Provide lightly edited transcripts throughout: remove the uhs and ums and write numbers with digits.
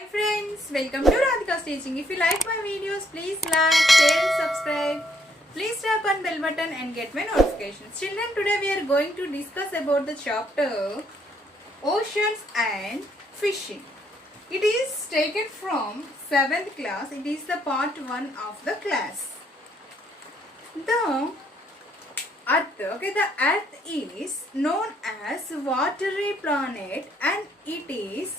Hi friends, welcome to Radhika's teaching. If you like my videos, please like, share and subscribe. Please tap on bell button and get my notifications. Children, today we are going to discuss about the chapter Oceans and Fishing. It is taken from 7th class. It is the part 1 of the class. The Earth is known as watery planet and it is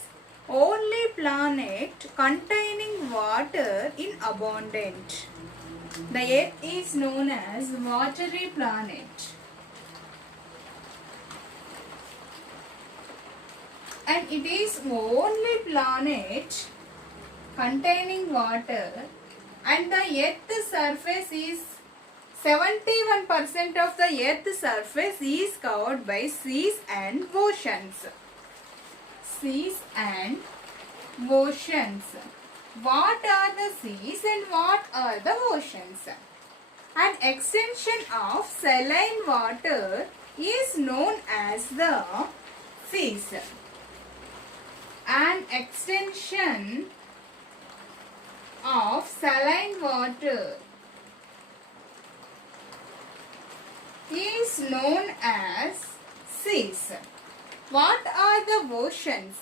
only planet containing water in abundance. The Earth is known as watery planet and it is only planet containing water, and the Earth's surface is 71% of the Earth's surface is covered by seas and oceans. Seas and oceans. What are the seas and what are the oceans? An extension of saline water is known as the seas. An extension of saline water is known as seas. What are the oceans?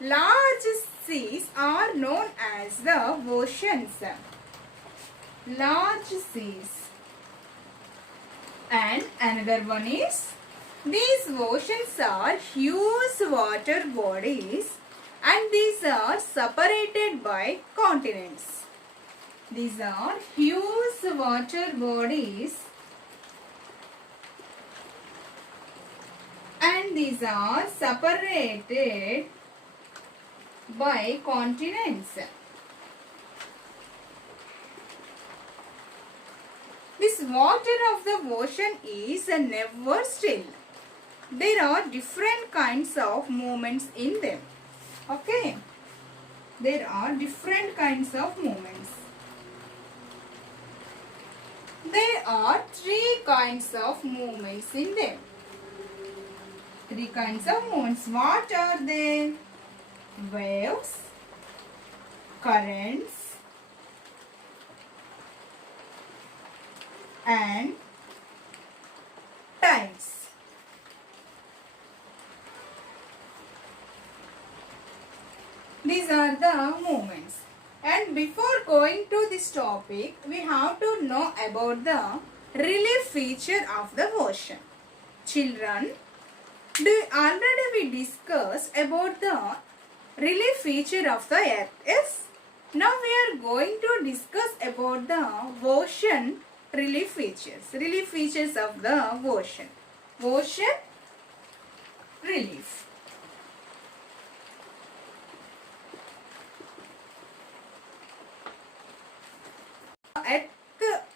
Large seas are known as the oceans. Large seas. And another one is, these oceans are huge water bodies and these are separated by continents. These are huge water bodies and these are separated by continents. This water of the ocean is never still. There are different kinds of movements in them. Okay. There are different kinds of movements. There are three kinds of movements in them. Three kinds of movements. What are they? Waves, currents, and tides. These are the movements. And before going to this topic, we have to know about the relief feature of the ocean. Children, already we discussed about the relief feature of the earth. Yes? Now we are going to discuss about the ocean relief features. Relief features of the ocean. Ocean relief.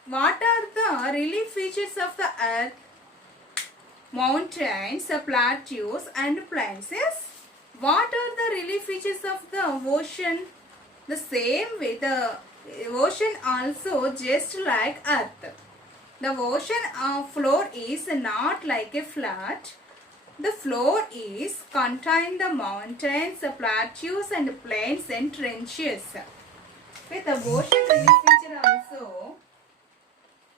What are the relief features of the earth? Mountains, plateaus and plains. Yes? What are the relief features of the ocean? The same way, the ocean also just like earth. The ocean floor is not like a flat. The floor is contain the mountains, plateaus and plains and trenches. With the ocean relief feature also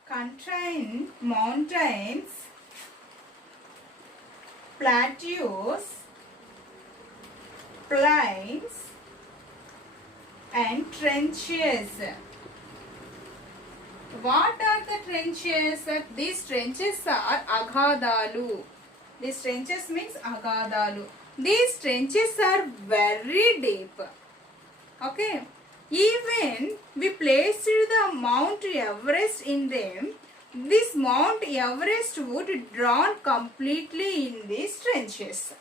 contain mountains, plateaus, plains and trenches. What are the trenches? These trenches are aghadalu. These trenches means aghadalu. These trenches are very deep. Okay. Even we placed the Mount Everest in them, this Mount Everest would drown completely in these trenches.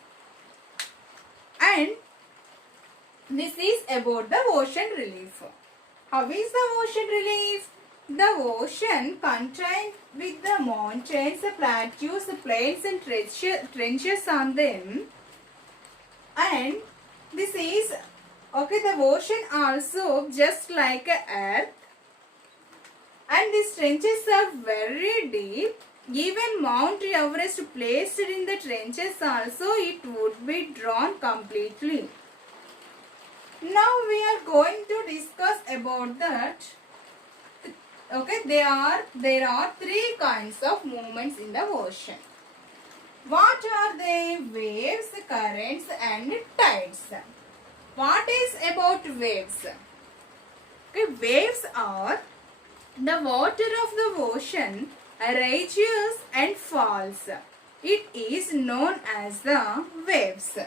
And this is about the ocean relief. How is the ocean relief? The ocean contained with the mountains, plateaus, plains and trenches on them. And this is, okay, the ocean also just like earth. And these trenches are very deep. Even Mount Everest placed in the trenches also, it would be drawn completely. Now we are going to discuss about that. Okay, there are three kinds of movements in the ocean. What are they? Waves, currents and tides. What is about waves? Okay, waves are the water of the ocean rises and falls. It is known as the waves.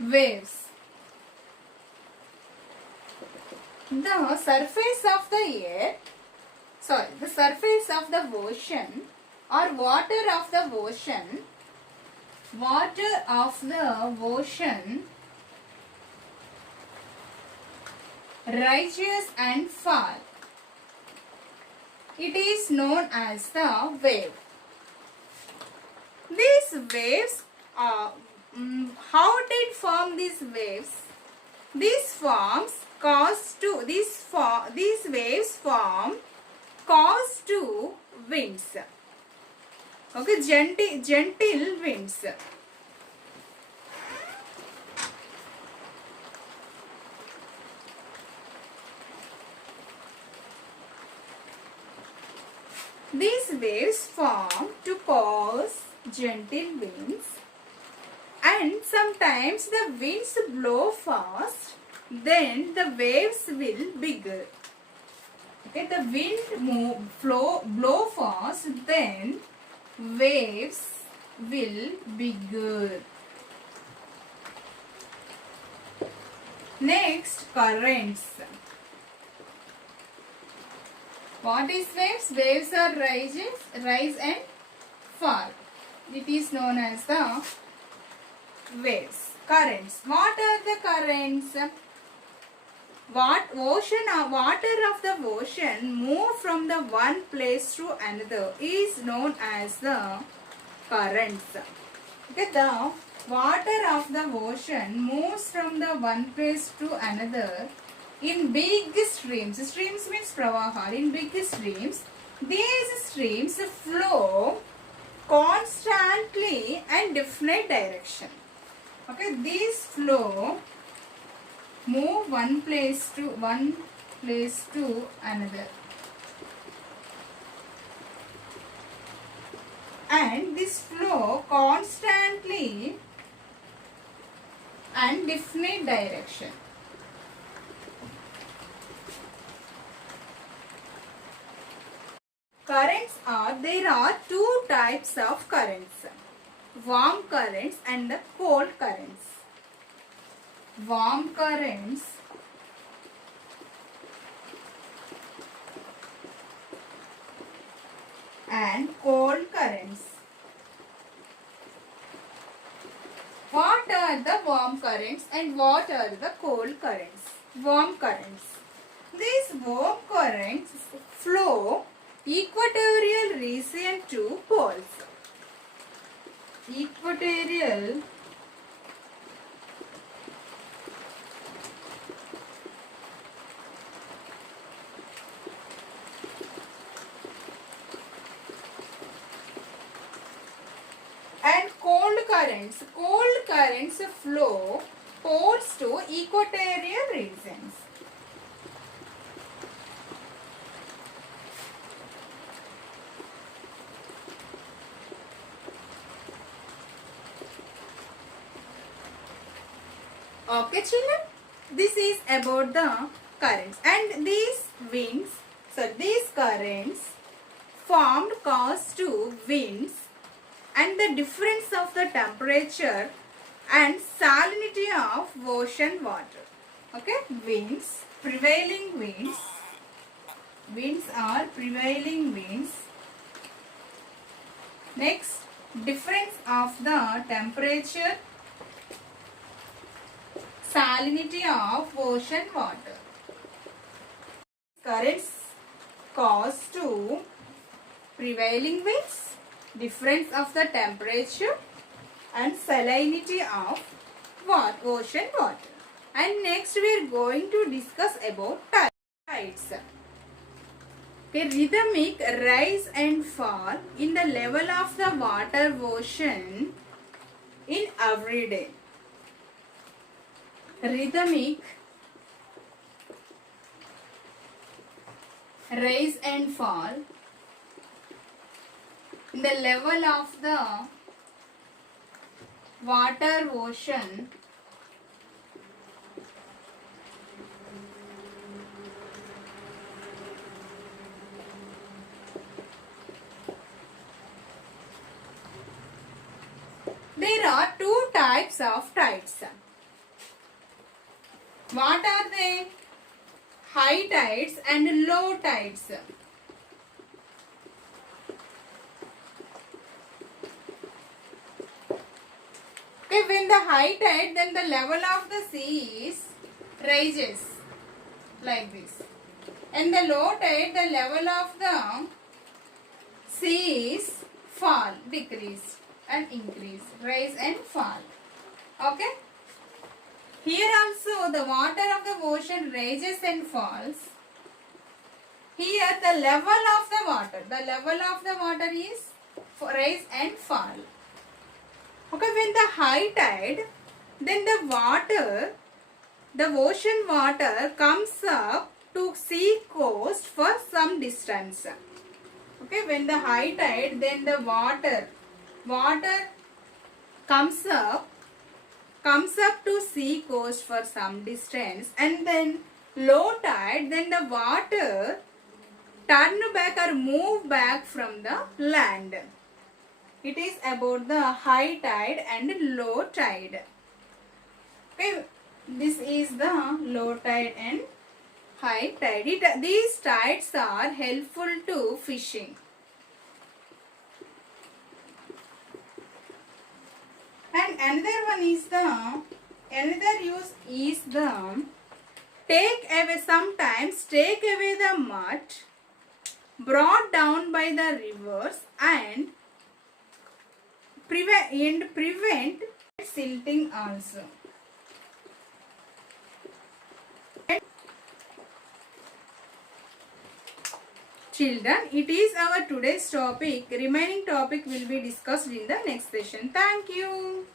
Waves. The surface of the ocean or water of the ocean rises and fall. It is known as the wave. These waves are how did form these waves? These waves form cause to winds. Okay, gentle winds. These waves form to cause gentle winds, and sometimes the winds blow fast, then the waves will bigger. Okay, the wind blow fast, then waves will bigger. Next, currents. What is waves? Waves are rise and fall. It is known as the waves. Currents. What are the currents? Water of the ocean move from the one place to another is known as the currents. Okay, the water of the ocean moves from the one place to another in big streams. Streams means pravaha. In big streams, these streams flow constantly and definite direction. Okay, these flow move one place to another, and this flow constantly and definite direction. Currents there are two types of currents: warm currents and the cold currents. Warm currents and cold currents. What are the warm currents and what are the cold currents? Warm currents. These warm currents flow equatorial region to poles. Equatorial and cold currents flow poles to equatorial regions. Okay, children, this is about the currents, and these currents formed cause to winds and the difference of the temperature and salinity of ocean water. Okay, prevailing winds are prevailing winds. Next, difference of the temperature, salinity of ocean water. Currents cause to prevailing winds, difference of the temperature and salinity of ocean water. And next we are going to discuss about tides. Okay, rhythmic rise and fall in the level of the water ocean in every day. Rhythmic rise and fall in the level of the water ocean there are two types of tides. What are they? High tides and low tides. Okay, when the high tide, then the level of the sea is rises like this. And the low tide, the level of the sea is fall, decrease and increase, rise and fall. Okay. Here also the water of the ocean rises and falls. Here the level of the water is rise and fall. Okay, when the high tide, then the ocean water comes up to sea coast for some distance. Okay, when the high tide, then the water comes up to sea coast for some distance, and then low tide, then the water turn back or move back from the land. It is about the high tide and low tide. Okay, this is the low tide and high tide. These tides are helpful to fishing. And another use is sometimes take away the mud brought down by the rivers and prevent silting also. Children, it is our today's topic. Remaining topic will be discussed in the next session. Thank you.